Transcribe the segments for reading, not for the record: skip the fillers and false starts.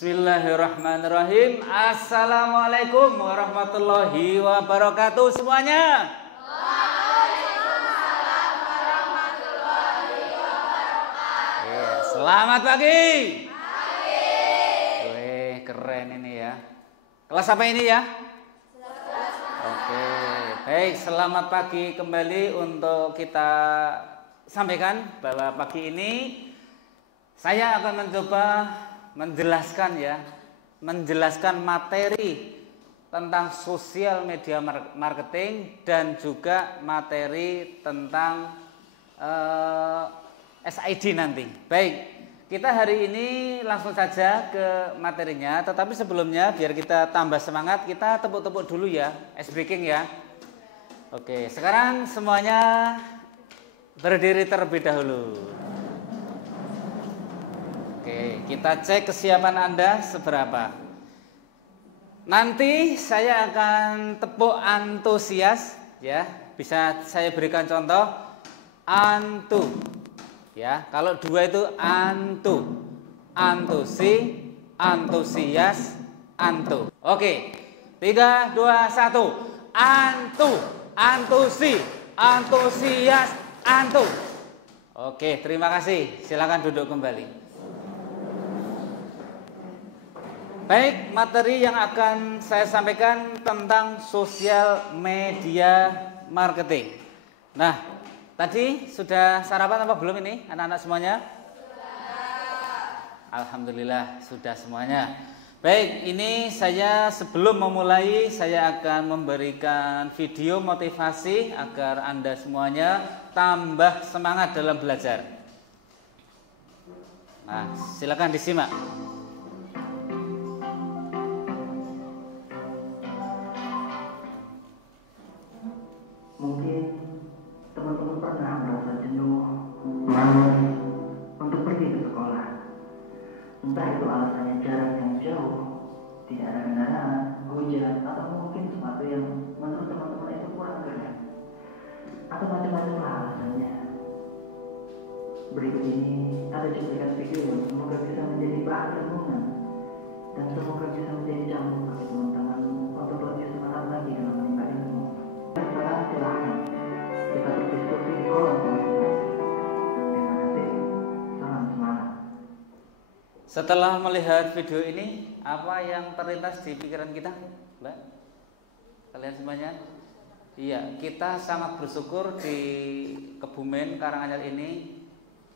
Bismillahirrahmanirrahim. Assalamualaikum warahmatullahi wabarakatuh semuanya. Waalaikumsalam warahmatullahi wabarakatuh. Selamat pagi. Pagi. Wih, keren ini ya. Kelas apa ini ya? Oke, baik, selamat pagi kembali untuk kita sampaikan bahwa pagi ini saya akan mencoba menjelaskan materi tentang sosial media marketing dan juga materi tentang SID nanti. Baik, kita hari ini langsung saja ke materinya, tetapi sebelumnya biar kita tambah semangat, kita tepuk-tepuk dulu ya, ice breaking ya. Oke, sekarang semuanya berdiri terlebih dahulu. Oke, kita cek kesiapan Anda seberapa. Nanti saya akan tepuk antusias ya. Bisa saya berikan contoh antu. Ya, kalau dua itu antu. Antusi, antusias, antu. Oke. 3 2 1. Antu, antusi, antusias, antu. Oke, terima kasih. Silakan duduk kembali. Baik, materi yang akan saya sampaikan tentang sosial media marketing. Nah, tadi sudah sarapan apa belum ini anak-anak semuanya? Sudah. Alhamdulillah sudah semuanya. Baik, ini saya sebelum memulai saya akan memberikan video motivasi agar Anda semuanya tambah semangat dalam belajar. Nah, silakan disimak. Mungkin teman-teman pernah merasa jenuh, malas untuk pergi ke sekolah. Entah itu alasannya jarak yang jauh, tidak ada kendaraan, hujan, atau mungkin sesuatu yang menurut teman-teman itu kurang keren, atau macam-macam lah alasannya. Berikut ini ada cuplikan video yang semoga bisa menjadi bahan renungan dan semoga bisa menjadi jamu bagi teman-teman untuk lebih semangat lagi dalam menimba ilmu. Sekarang silahkan kita berdiskusi di kolom komentar. Terima kasih. Salam semangat. Setelah melihat video ini, apa yang terlintas di pikiran kita, Mbak? Kalian semuanya? Iya, kita sangat bersyukur di Kebumen Karanganyar ini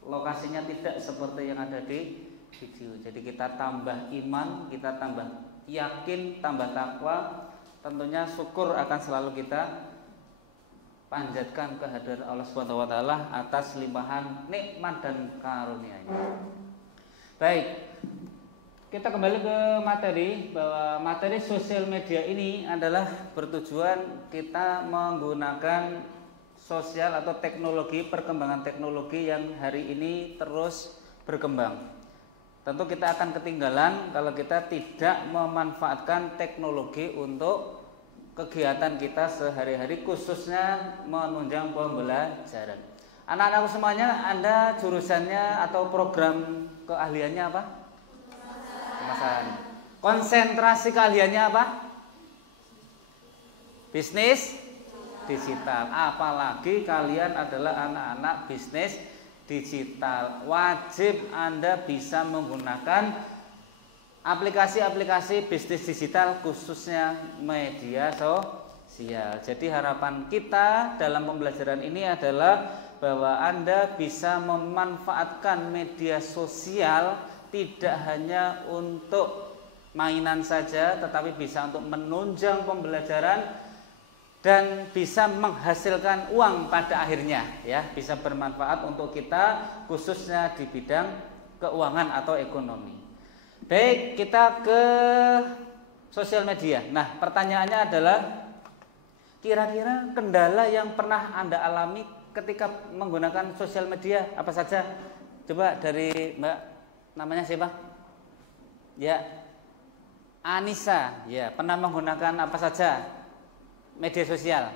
lokasinya tidak seperti yang ada di video. Jadi kita tambah iman, kita tambah yakin, tambah takwa. Tentunya syukur akan selalu kita panjatkan kehadiran Allah Subhanahu wa taala atas limpahan nikmat dan karunia-Nya. Baik, kita kembali ke materi bahwa materi sosial media ini adalah bertujuan kita menggunakan sosial atau teknologi, perkembangan teknologi yang hari ini terus berkembang. Tentu kita akan ketinggalan kalau kita tidak memanfaatkan teknologi untuk kegiatan kita sehari-hari, khususnya menunjang pembelajaran. Anak-anak semuanya, Anda jurusannya atau program keahliannya apa? Pemasaran. Konsentrasi keahliannya apa? Bisnis digital. Apalagi kalian adalah anak-anak bisnis digital, wajib Anda bisa menggunakan aplikasi-aplikasi bisnis digital khususnya media sosial. Jadi harapan kita dalam pembelajaran ini adalah bahwa Anda bisa memanfaatkan media sosial tidak hanya untuk mainan saja, tetapi bisa untuk menunjang pembelajaran dan bisa menghasilkan uang pada akhirnya ya, bisa bermanfaat untuk kita khususnya di bidang keuangan atau ekonomi. Baik, kita ke sosial media. Nah, pertanyaannya adalah kira-kira kendala yang pernah Anda alami ketika menggunakan sosial media apa saja? Coba dari Mbak, namanya siapa? Ya, Anissa. Ya, pernah menggunakan apa saja media sosial?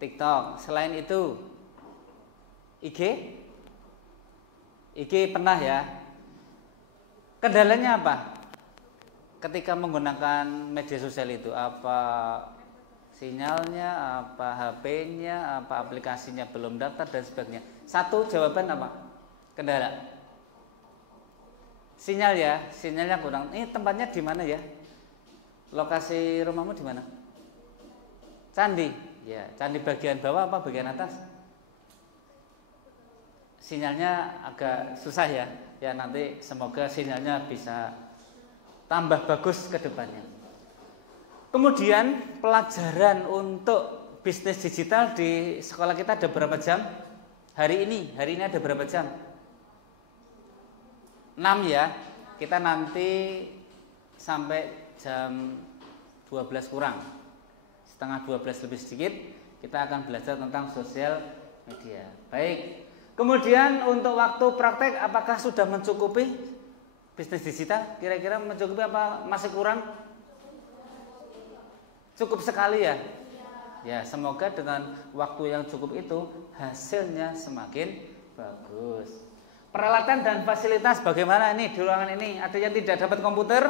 TikTok. Selain itu IG? IG pernah ya. Kendalanya apa? ketika menggunakan media sosial itu, apa sinyalnya, apa HP-nya, apa aplikasinya belum daftar dan sebagainya. Satu jawaban apa? Kendala. Sinyal ya, sinyalnya kurang. Ini tempatnya di mana ya? Lokasi rumahmu di mana? Candi. Ya, candi bagian bawah apa bagian atas? Sinyalnya agak susah ya. Ya, nanti semoga sinyalnya bisa tambah bagus ke depannya. Kemudian pelajaran untuk bisnis digital di sekolah kita ada berapa jam? Hari ini ada berapa jam? 6 ya. Kita nanti sampai jam 12 kurang. Setengah 12 lebih sedikit kita akan belajar tentang sosial media. Baik. Kemudian untuk waktu praktek apakah sudah mencukupi bisnis digital? Kira-kira mencukupi apa masih kurang? Cukup sekali ya? Ya, semoga dengan waktu yang cukup itu hasilnya semakin bagus. Peralatan dan fasilitas bagaimana ini di ruangan ini? Ada yang tidak dapat komputer?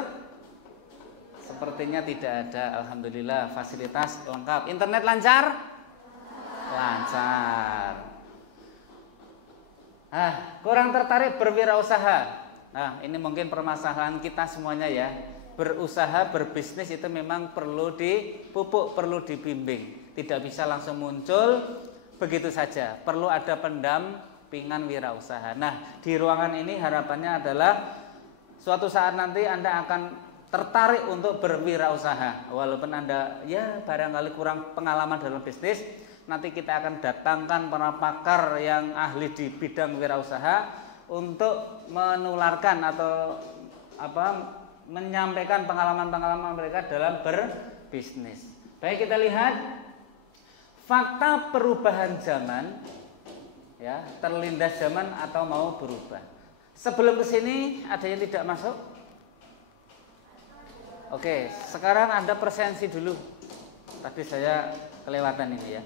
Sepertinya tidak ada. Alhamdulillah, fasilitas lengkap. Internet lancar? Lancar. Kurang tertarik berwirausaha. Nah, ini mungkin permasalahan kita semuanya ya. Berusaha, berbisnis itu memang perlu dipupuk, perlu dibimbing. Tidak bisa langsung muncul begitu saja. Perlu ada pendampingan wirausaha. Nah, di ruangan ini harapannya adalah suatu saat nanti Anda akan tertarik untuk berwirausaha. Walaupun Anda ya barangkali kurang pengalaman dalam bisnis, nanti kita akan datangkan para pakar yang ahli di bidang wirausaha untuk menularkan atau menyampaikan pengalaman-pengalaman mereka dalam berbisnis. Baik, kita lihat fakta perubahan zaman, ya, terlindas zaman atau mau berubah. Sebelum ke sini ada yang tidak masuk? Oke, sekarang Anda presensi dulu. Tadi saya kelewatan ini ya.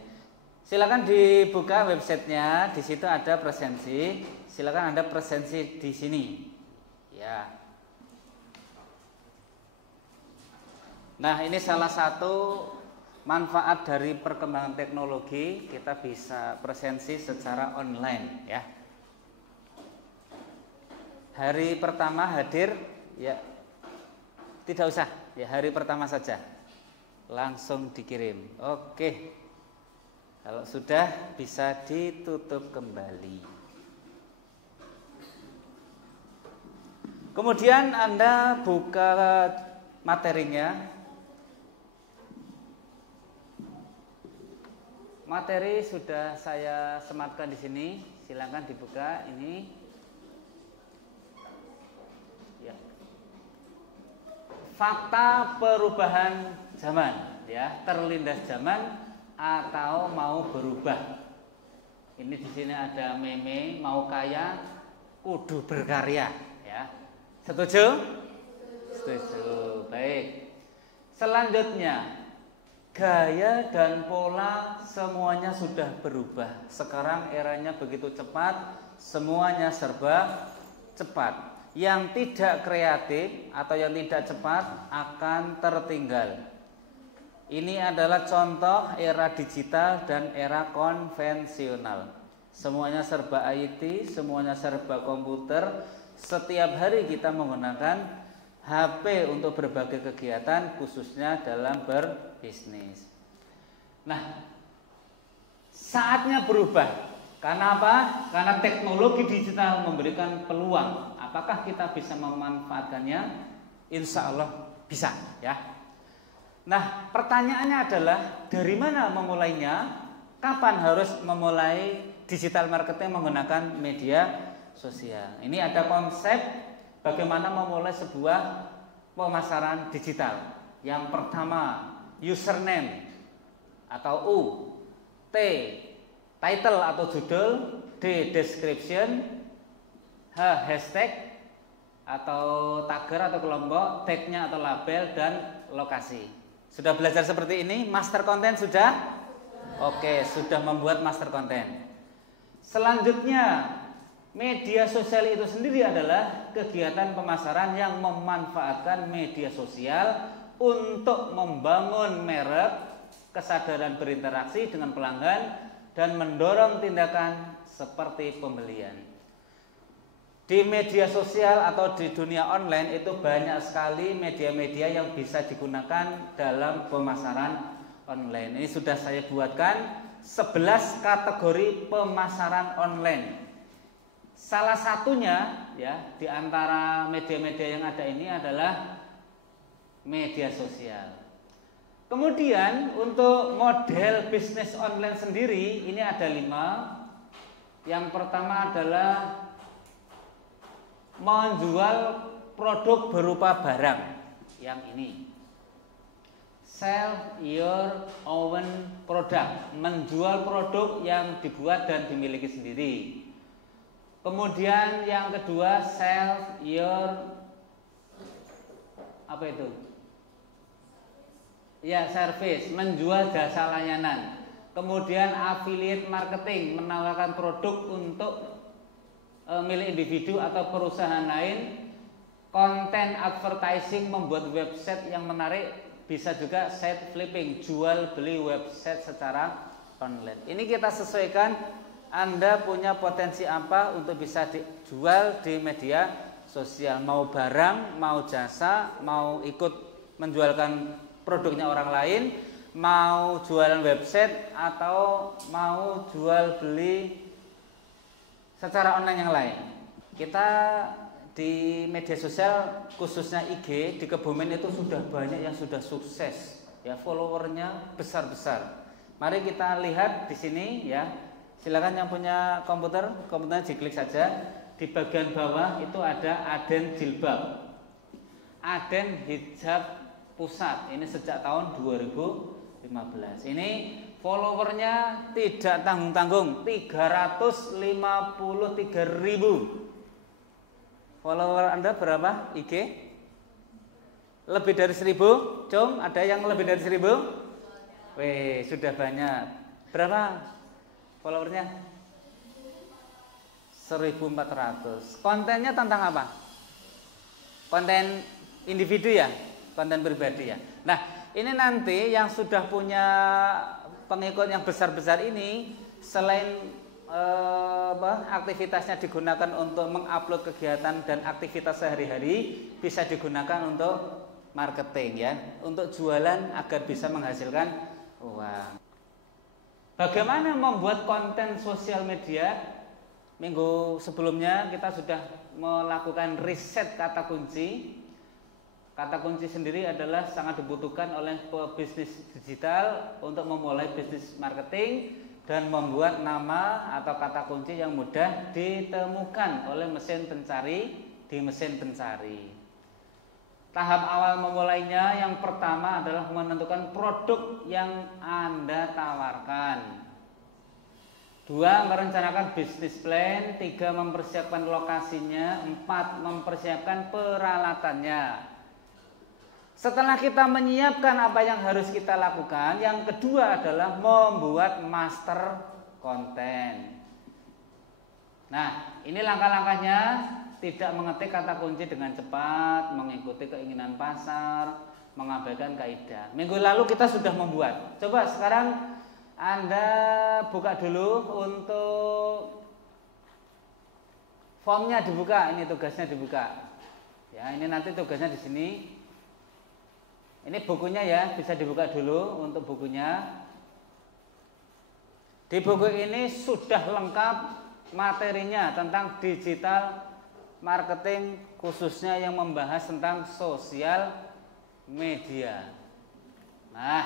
Silakan dibuka websitenya, di situ ada presensi. Silakan Anda presensi di sini. Ya. Nah, ini salah satu manfaat dari perkembangan teknologi, kita bisa presensi secara online ya. Hari pertama hadir ya. Tidak usah, ya hari pertama saja. Langsung dikirim. Oke. Kalau sudah bisa ditutup kembali. Kemudian Anda buka materinya. Materi sudah saya sematkan di sini. Silakan dibuka ini. Ya. Fakta perubahan zaman, ya, terlindas zaman atau mau berubah. Ini di sini ada meme, mau kaya kudu berkarya, ya. Setuju? Setuju. Baik. Selanjutnya, gaya dan pola semuanya sudah berubah. Sekarang eranya begitu cepat, semuanya serba cepat. Yang tidak kreatif atau yang tidak cepat akan tertinggal. Ini adalah contoh era digital dan era konvensional. Semuanya serba IT, semuanya serba komputer. Setiap hari kita menggunakan HP untuk berbagai kegiatan, khususnya dalam berbisnis. Nah, saatnya berubah. Karena apa? Karena teknologi digital memberikan peluang. Apakah kita bisa memanfaatkannya? Insya Allah bisa, ya. Nah, pertanyaannya adalah dari mana memulainya? Kapan harus memulai digital marketing menggunakan media sosial? Ini ada konsep bagaimana memulai sebuah pemasaran digital. Yang pertama, username atau U, T, title atau judul, D, description, H, hashtag atau tagger atau kelompok, tag-nya atau label, dan lokasi. Sudah belajar seperti ini? Master konten sudah? Oke, sudah membuat master konten. Selanjutnya, Media sosial itu sendiri adalah kegiatan pemasaran yang memanfaatkan media sosial untuk membangun merek, kesadaran berinteraksi dengan pelanggan, dan mendorong tindakan seperti pembelian. Di media sosial atau di dunia online itu banyak sekali media-media yang bisa digunakan dalam pemasaran online. Ini sudah saya buatkan 11 kategori pemasaran online. Salah satunya ya di antara media-media yang ada ini adalah media sosial. Kemudian untuk model bisnis online sendiri ini ada 5. Yang pertama adalah menjual produk berupa barang. Yang ini, sell your own product, menjual produk yang dibuat dan dimiliki sendiri. Kemudian yang kedua, sell your apa itu? Ya, service, menjual jasa layanan. Kemudian affiliate marketing, menawarkan produk untuk milik individu atau perusahaan lain. Content advertising, membuat website yang menarik. Bisa juga site flipping, jual beli website secara online. Ini kita sesuaikan Anda punya potensi apa untuk bisa dijual di media sosial. Mau barang, mau jasa, mau ikut menjualkan produknya orang lain, mau jualan website, atau mau jual beli secara online yang lain. Kita di media sosial khususnya IG di Kebumen itu sudah banyak yang sudah sukses ya, followernya besar-besar. Mari kita lihat di sini ya. Silakan yang punya komputernya diklik saja. Di bagian bawah itu ada Aden Jilbab, Aden Hijab Pusat. Ini sejak tahun 2015. Ini followernya tidak tanggung-tanggung, 353.000. Follower Anda berapa IG? Lebih dari 1.000? Com, ada yang lebih dari 1.000? Weh, sudah banyak. Berapa followernya? 1.400. Kontennya tentang apa? Konten individu ya? Konten pribadi ya. Nah, ini nanti yang sudah punya pengikut yang besar-besar ini, selain aktivitasnya digunakan untuk mengupload kegiatan dan aktivitas sehari-hari, bisa digunakan untuk marketing ya, untuk jualan agar bisa menghasilkan uang. Bagaimana membuat konten sosial media? Minggu sebelumnya kita sudah melakukan riset kata kunci. Kata kunci sendiri adalah sangat dibutuhkan oleh pebisnis digital untuk memulai bisnis marketing dan membuat nama atau kata kunci yang mudah ditemukan oleh mesin pencari di mesin pencari. Tahap awal memulainya yang pertama adalah menentukan produk yang Anda tawarkan. 2. Merencanakan bisnis plan. 3. Mempersiapkan lokasinya. 4. Mempersiapkan peralatannya. Setelah kita menyiapkan apa yang harus kita lakukan, yang kedua adalah membuat master konten. Nah, ini langkah-langkahnya. Tidak mengetik kata kunci dengan cepat, mengikuti keinginan pasar, mengabaikan kaidah. Minggu lalu kita sudah membuat. Coba sekarang Anda buka dulu untuk formnya dibuka. Ini tugasnya dibuka. Ya, ini nanti tugasnya di sini. Ini bukunya ya, bisa dibuka dulu untuk bukunya. Di buku ini sudah lengkap materinya tentang digital marketing, khususnya yang membahas tentang sosial media. Nah,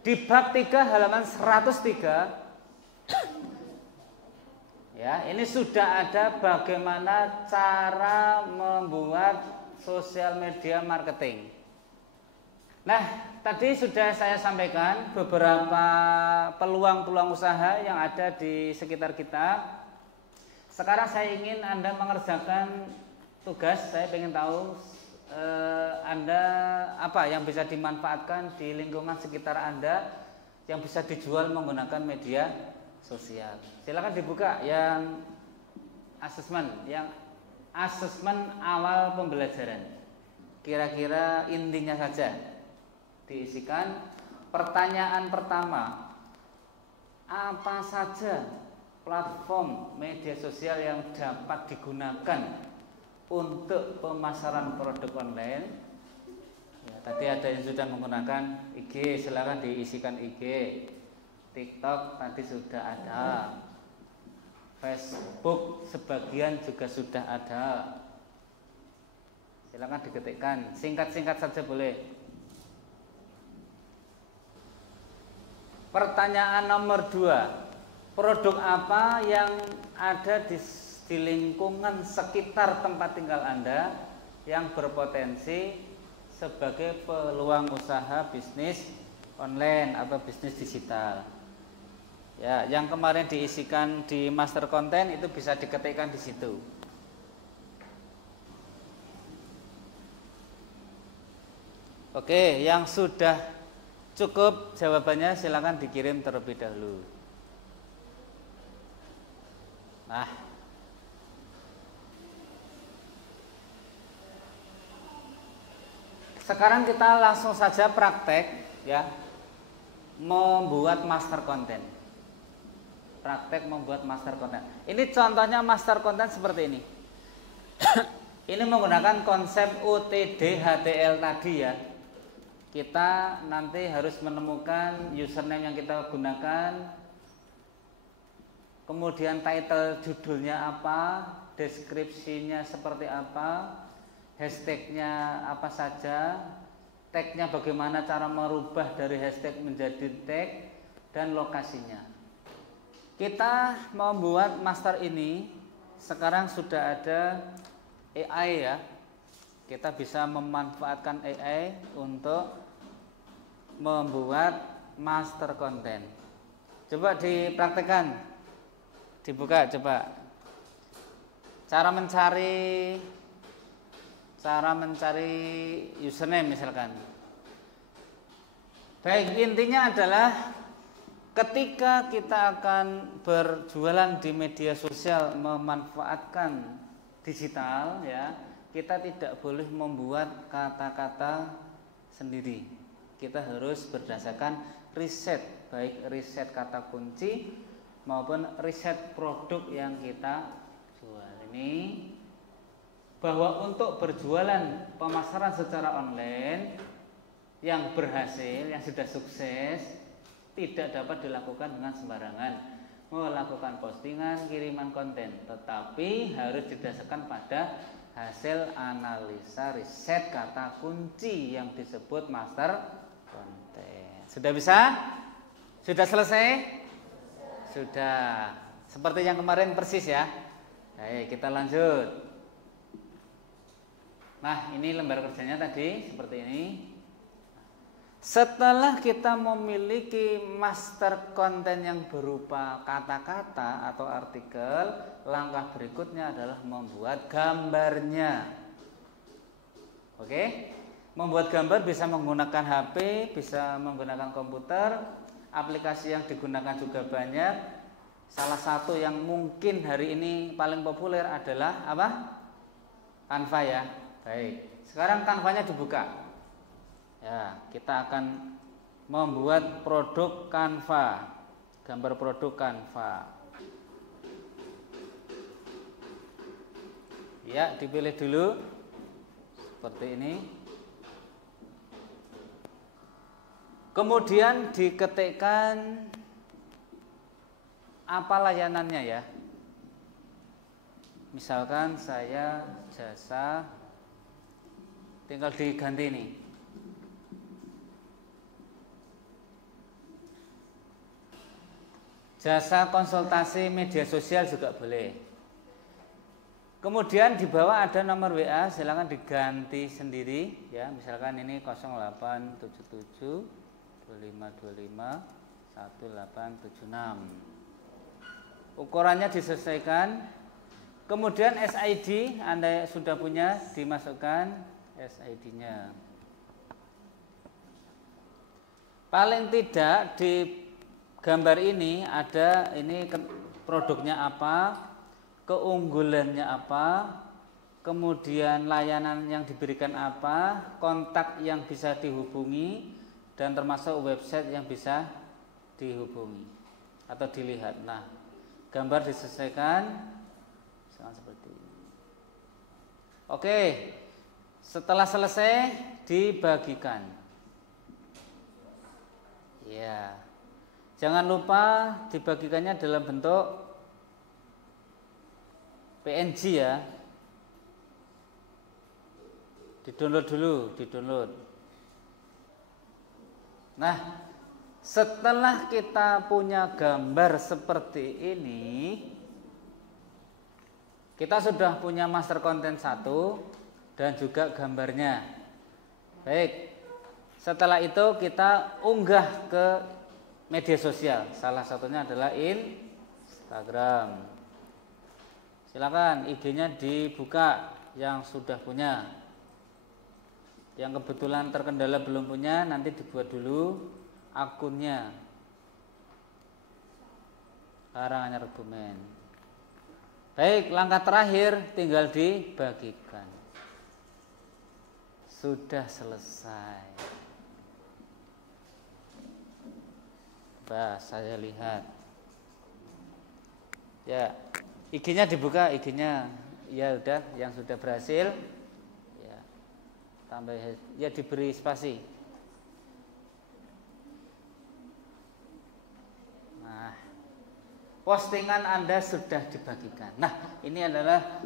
di bab 3 halaman 103 ya, ini sudah ada bagaimana cara membuat sosial media marketing. Nah, tadi sudah saya sampaikan beberapa peluang-peluang usaha yang ada di sekitar kita. Sekarang saya ingin Anda mengerjakan tugas. Saya ingin tahu Anda apa yang bisa dimanfaatkan di lingkungan sekitar Anda yang bisa dijual menggunakan media sosial. Silakan dibuka yang asesmen awal pembelajaran. Kira-kira intinya saja diisikan. Pertanyaan pertama, apa saja platform media sosial yang dapat digunakan untuk pemasaran produk online? Ya, tadi ada yang sudah menggunakan IG, silakan diisikan IG. TikTok tadi sudah ada. Facebook sebagian juga sudah ada. Silakan diketikkan, singkat-singkat saja boleh. Pertanyaan nomor 2, produk apa yang ada di lingkungan sekitar tempat tinggal Anda yang berpotensi sebagai peluang usaha bisnis online atau bisnis digital? Ya, yang kemarin diisikan di master konten itu bisa diketikkan di situ. Oke, yang sudah cukup jawabannya silakan dikirim terlebih dahulu. Nah, sekarang kita langsung saja praktek ya, membuat master konten. Praktek membuat master konten. Ini contohnya master konten seperti ini. Ini menggunakan konsep UTD HTL tadi ya. Kita nanti harus menemukan username yang kita gunakan, kemudian title judulnya apa, deskripsinya seperti apa, hashtagnya apa saja, tagnya bagaimana cara merubah dari hashtag menjadi tag, dan lokasinya. Kita membuat master ini sekarang sudah ada AI ya. Kita bisa memanfaatkan AI untuk membuat master konten. Coba dipraktekkan, dibuka coba. Cara mencari username misalkan. Baik, intinya adalah ketika kita akan berjualan di media sosial memanfaatkan digital ya, kita tidak boleh membuat kata-kata sendiri. Kita harus berdasarkan riset, baik riset kata kunci maupun riset produk yang kita jual. Ini bahwa untuk berjualan pemasaran secara online yang berhasil, yang sudah sukses, tidak dapat dilakukan dengan sembarangan melakukan postingan, kiriman konten, tetapi harus didasarkan pada hasil analisa riset kata kunci yang disebut master konten. Sudah bisa? Sudah selesai? Sudah. Seperti yang kemarin persis ya. Baik, kita lanjut. Nah, ini lembar kerjanya tadi seperti ini. Setelah kita memiliki master konten yang berupa kata-kata atau artikel, langkah berikutnya adalah membuat gambarnya. Oke? Membuat gambar bisa menggunakan HP, bisa menggunakan komputer. Aplikasi yang digunakan juga banyak. Salah satu yang mungkin hari ini paling populer adalah apa? Canva ya. Baik. Sekarang Canvanya dibuka. Ya, kita akan membuat produk Canva, gambar produk Canva. Ya, dipilih dulu seperti ini. Kemudian diketikkan apa layanannya ya. Misalkan saya jasa, tinggal diganti nih. Jasa konsultasi media sosial juga boleh. Kemudian di bawah ada nomor WA, silakan diganti sendiri ya. Misalkan ini 0877 2525 1876. Ukurannya disesuaikan. Kemudian SID Anda sudah punya, dimasukkan SID-nya. Paling tidak di gambar ini ada ini produknya apa, keunggulannya apa, kemudian layanan yang diberikan apa, kontak yang bisa dihubungi, dan termasuk website yang bisa dihubungi atau dilihat. Nah, gambar diselesaikan seperti ini. Oke, setelah selesai dibagikan. Ya, jangan lupa dibagikannya dalam bentuk PNG ya. Di-download dulu, di-download. Nah, setelah kita punya gambar seperti ini, kita sudah punya master konten 1 dan juga gambarnya. Baik, setelah itu kita unggah ke media sosial. Salah satunya adalah Instagram. Silakan IG-nya dibuka yang sudah punya. Yang kebetulan terkendala belum punya, nanti dibuat dulu akunnya. Karanganyar Kebumen. Baik, langkah terakhir tinggal dibagikan. Sudah selesai. Bah, saya lihat. Ya, IG-nya dibuka, IG-nya. Ya udah, yang sudah berhasil. Tambah ya, diberi spasi. Nah, postingan Anda sudah dibagikan. Nah, ini adalah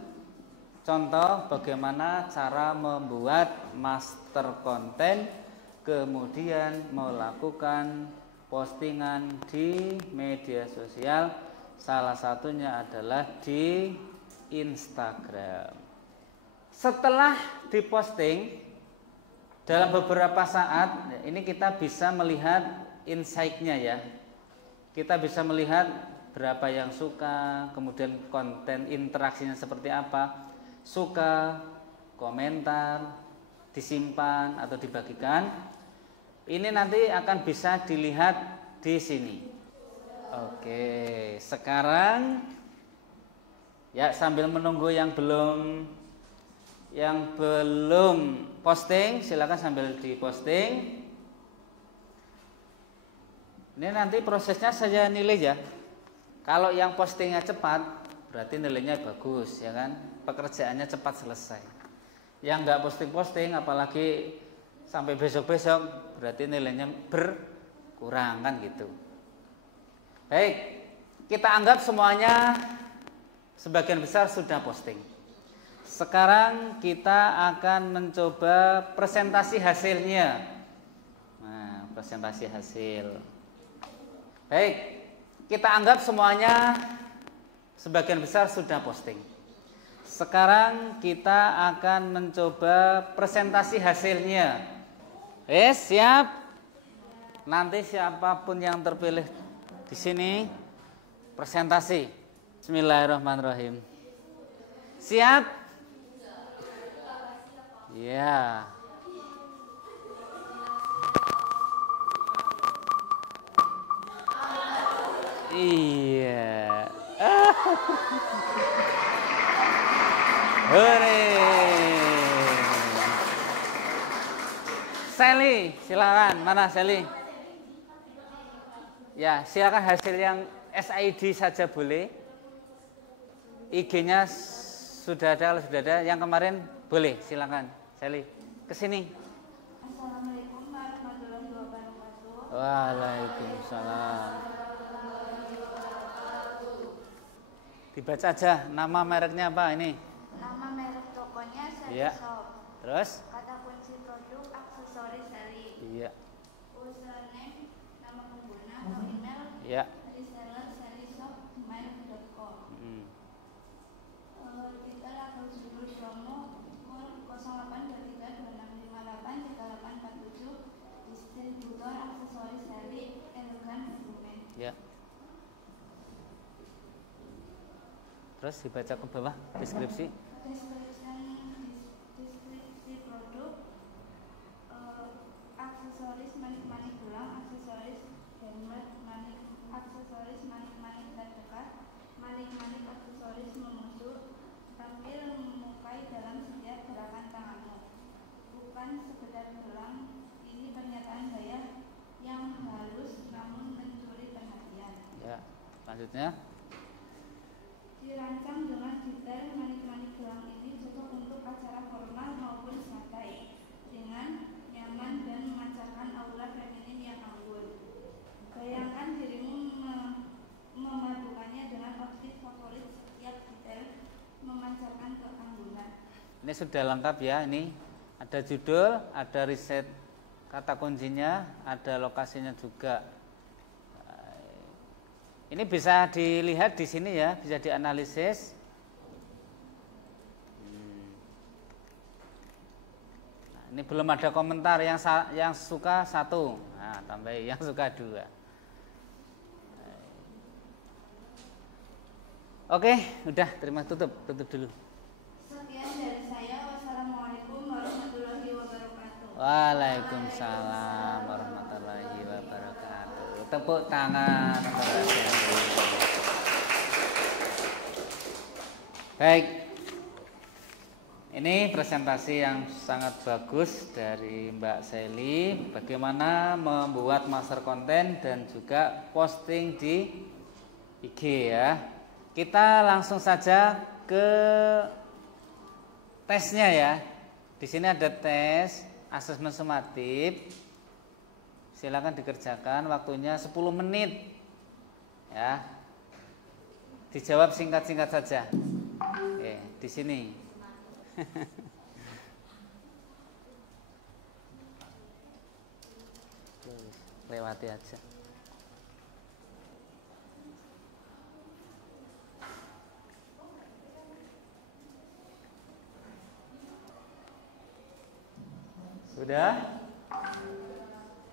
contoh bagaimana cara membuat master konten, kemudian melakukan postingan di media sosial. Salah satunya adalah di Instagram. Setelah diposting, dalam beberapa saat ini kita bisa melihat insight-nya ya. Kita bisa melihat berapa yang suka, kemudian konten interaksinya seperti apa, suka, komentar, disimpan atau dibagikan. Ini nanti akan bisa dilihat di sini. Oke, sekarang ya sambil menunggu yang belum posting, silakan sambil diposting. Ini nanti prosesnya saya nilai ya. Kalau yang postingnya cepat, berarti nilainya bagus, ya kan? Pekerjaannya cepat selesai. Yang nggak posting-posting, apalagi sampai besok-besok, berarti nilainya berkurang kan gitu. Baik, kita anggap semuanya sebagian besar sudah posting. Sekarang kita akan mencoba presentasi hasilnya. Nah, presentasi hasil. Baik, kita anggap semuanya sebagian besar sudah posting. Sekarang kita akan mencoba presentasi hasilnya. Siap? Nanti siapapun yang terpilih di sini presentasi. Bismillahirrahmanirrahim. Siap? Ya. Iya. Hore. Sally, silakan. Mana Sally? Ya, silakan hasil yang SID saja boleh. IG-nya sudah ada, kalau sudah ada. Yang kemarin boleh, silakan. Sally, ke sini. Assalamualaikum warahmatullahi wabarakatuh. Waalaikumsalam. Dibaca aja nama mereknya apa ini? Nama merek tokonya Sally Iya. Shop. Terus? Kata kunci produk aksesoris Sally. Iya. Username, nama pengguna atau email. Iya. Reseller sallyshop@gmail.com. Kita lakukan dulu Shomo 082326583847, distributor aksesoris Sally Elegan Kebumen. Ya. Terus dibaca ke bawah deskripsi. Deskripsi produk, aksesoris manik-manik gelang, aksesoris handmade, aksesoris manik-manik terdekat, manik-manik aksesoris memusuh bukan sekedar gelang. Ini pernyataan gaya yang halus namun mencuri perhatian. Ya, selanjutnya. Dirancang dengan detail, manik-manik gelang ini cocok untuk acara formal maupun santai, dengan nyaman dan memancarkan aura feminim yang anggun. Bayangkan dirimu memadukannya dengan outfit favorit, setiap detail memancarkan keanggunan. Ini sudah lengkap ya, ini ada judul, ada riset kata kuncinya, ada lokasinya juga. Ini bisa dilihat di sini ya, bisa dianalisis. Nah, ini belum ada komentar yang suka 1. Nah, tambahin yang suka 2. Oke, udah, tutup dulu. Sekian dari saya. Wassalamualaikum warahmatullahi wabarakatuh. Waalaikumsalam warahmatullahi wabarakatuh. Tepuk tangan. Baik, ini presentasi yang sangat bagus dari Mbak Sally. Bagaimana membuat master konten dan juga posting di IG ya. Kita langsung saja ke tesnya ya. Di sini ada tes asesmen sumatif. Silakan dikerjakan, waktunya 10 menit. Ya. Dijawab singkat-singkat saja. Oke, di sini. Lewati aja. Sudah?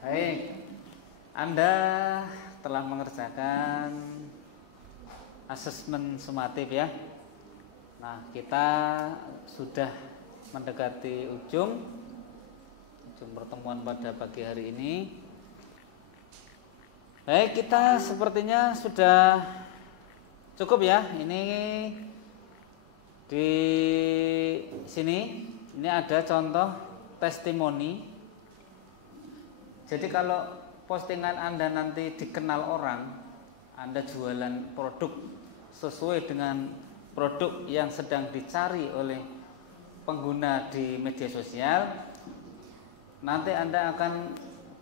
Baik. Anda telah mengerjakan asesmen sumatif ya. Nah, kita sudah mendekati ujung pertemuan pada pagi hari ini. Baik, kita sepertinya sudah cukup ya. Ini di sini ini ada contoh testimoni. Jadi kalau postingan Anda nanti dikenal orang, Anda jualan produk sesuai dengan produk yang sedang dicari oleh pengguna di media sosial, nanti Anda akan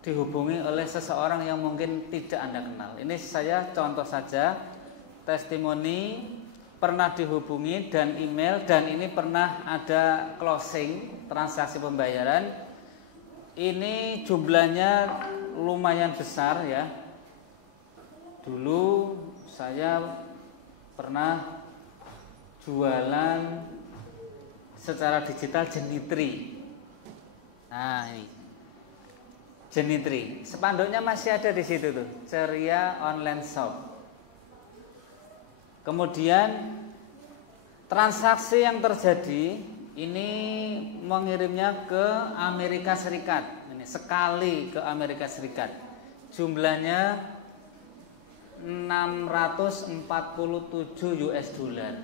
dihubungi oleh seseorang yang mungkin tidak Anda kenal. Ini saya contoh saja, testimoni pernah dihubungi dan email, dan ini pernah ada closing transaksi pembayaran. Ini jumlahnya lumayan besar ya. Dulu saya pernah jualan secara digital jenitri. Nah, ini jenitri. Spanduknya masih ada di situ tuh, Ceria Online Shop. Kemudian transaksi yang terjadi ini mengirimnya ke Amerika Serikat. Ini sekali ke Amerika Serikat. Jumlahnya 647 US dollar.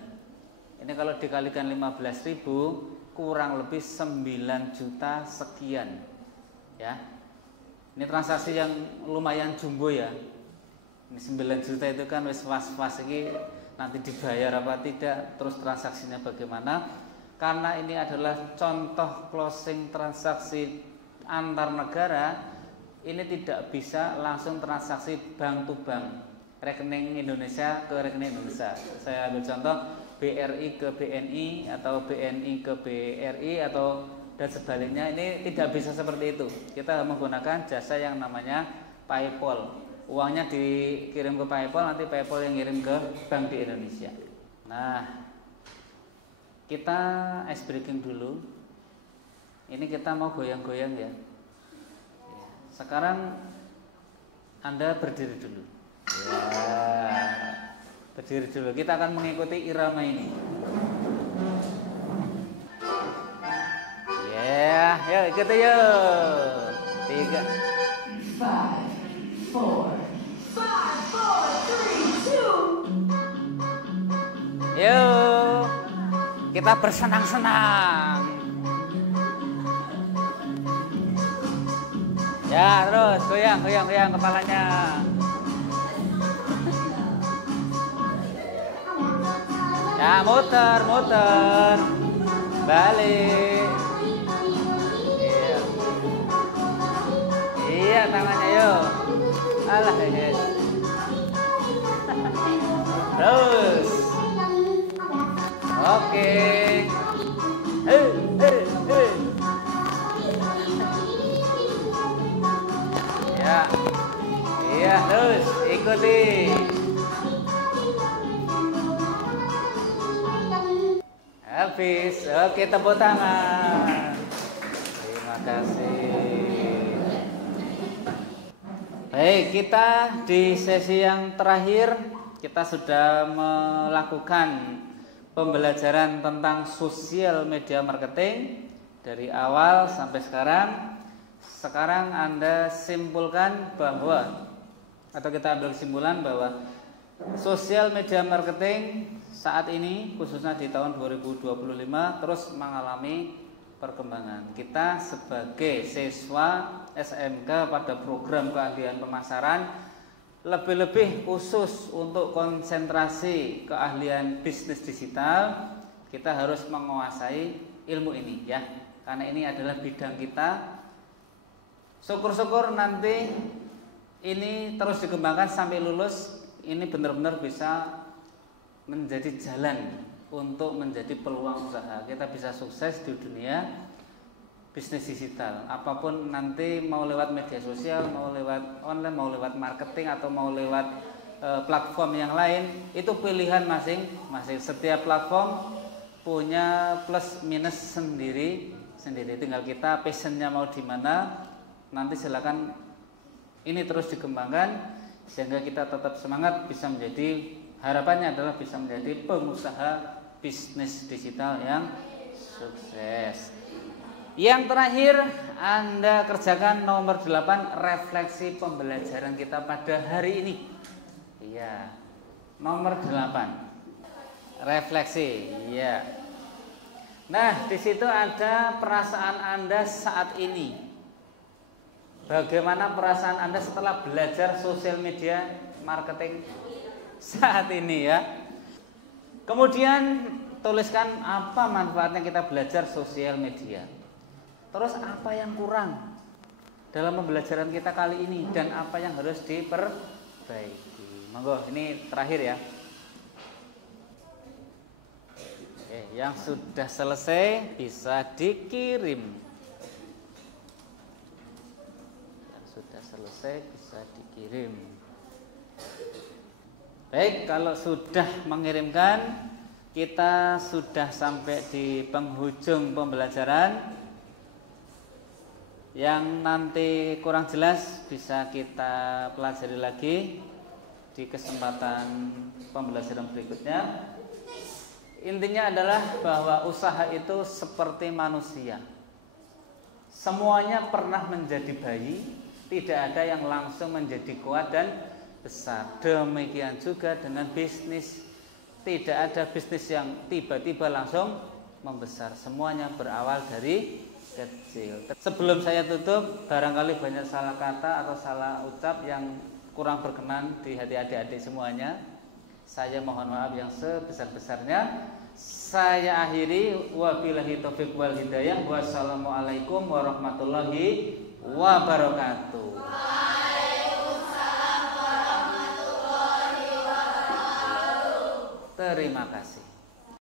Ini kalau dikalikan 15.000 kurang lebih 9 juta sekian. Ya. Ini transaksi yang lumayan jumbo ya. Ini 9 juta itu kan wis was-was iki nanti dibayar apa tidak, terus transaksinya bagaimana. Karena ini adalah contoh closing transaksi antar negara, ini tidak bisa langsung transaksi bank to bank, rekening Indonesia ke rekening Indonesia. Saya ambil contoh BRI ke BNI atau BNI ke BRI atau dan sebaliknya. Ini tidak bisa seperti itu. Kita menggunakan jasa yang namanya PayPal. Uangnya dikirim ke PayPal, nanti PayPal yang ngirim ke bank di Indonesia. Nah, kita ice breaking dulu. Ini kita mau goyang-goyang ya. Sekarang Anda berdiri dulu. Ya, berdiri dulu. Kita akan mengikuti irama ini. Ya, yuk ikuti yuk. 3, 5, 4, 5, 4, 3, 2. Yuk, kita bersenang-senang. Ya, terus goyang kepalanya. Ya, muter. Balik. Iya. Iya, tangannya yuk. Alah, guys. Terus. Oke. Ya. Iya, terus ikuti. Habis. Oke, tepuk tangan. Terima kasih. Baik, kita di sesi yang terakhir kita sudah melakukan pembelajaran tentang sosial media marketing dari awal sampai sekarang. Sekarang Anda simpulkan bahwa, atau kita ambil kesimpulan bahwa sosial media marketing saat ini khususnya di tahun 2025 terus mengalami perkembangan. Kita sebagai siswa SMK pada program keahlian pemasaran lebih-lebih khusus untuk konsentrasi keahlian bisnis digital, kita harus menguasai ilmu ini ya. Karena ini adalah bidang kita. Syukur-syukur nanti ini terus dikembangkan sampai lulus, ini benar-benar bisa menjadi jalan untuk menjadi peluang usaha. Kita bisa sukses di dunia bisnis digital. Apapun nanti, mau lewat media sosial, mau lewat online, mau lewat marketing, atau mau lewat platform yang lain, itu pilihan masing-masing. Setiap platform punya plus minus sendiri. Tinggal kita passionnya mau di mana. Nanti silakan ini terus dikembangkan sehingga kita tetap semangat bisa menjadi, harapannya adalah bisa menjadi pengusaha bisnis digital yang sukses. Yang terakhir, Anda kerjakan nomor 8, refleksi pembelajaran kita pada hari ini. Iya, nomor 8, refleksi. Iya. Nah, di situ ada perasaan Anda saat ini. Bagaimana perasaan Anda setelah belajar sosial media marketing saat ini ya. Kemudian tuliskan apa manfaatnya kita belajar sosial media. Terus apa yang kurang dalam pembelajaran kita kali ini dan apa yang harus diperbaiki. Monggo, ini terakhir ya. Yang sudah selesai bisa dikirim. Selesai bisa dikirim. Baik, kalau sudah mengirimkan, kita sudah sampai di penghujung pembelajaran. Yang nanti kurang jelas bisa kita pelajari lagi di kesempatan pembelajaran berikutnya. Intinya adalah bahwa usaha itu seperti manusia. Semuanya pernah menjadi bayi. Tidak ada yang langsung menjadi kuat dan besar. Demikian juga dengan bisnis. Tidak ada bisnis yang tiba-tiba langsung membesar. Semuanya berawal dari kecil. Sebelum saya tutup, barangkali banyak salah kata atau salah ucap yang kurang berkenan di hati adik-adik semuanya. Saya mohon maaf yang sebesar-besarnya. Saya akhiri, wabillahi taufiq wal hidayah. Wassalamualaikum warahmatullahi wabarakatuh. Waalaikumsalam warahmatullahi wabarakatuh. Terima kasih.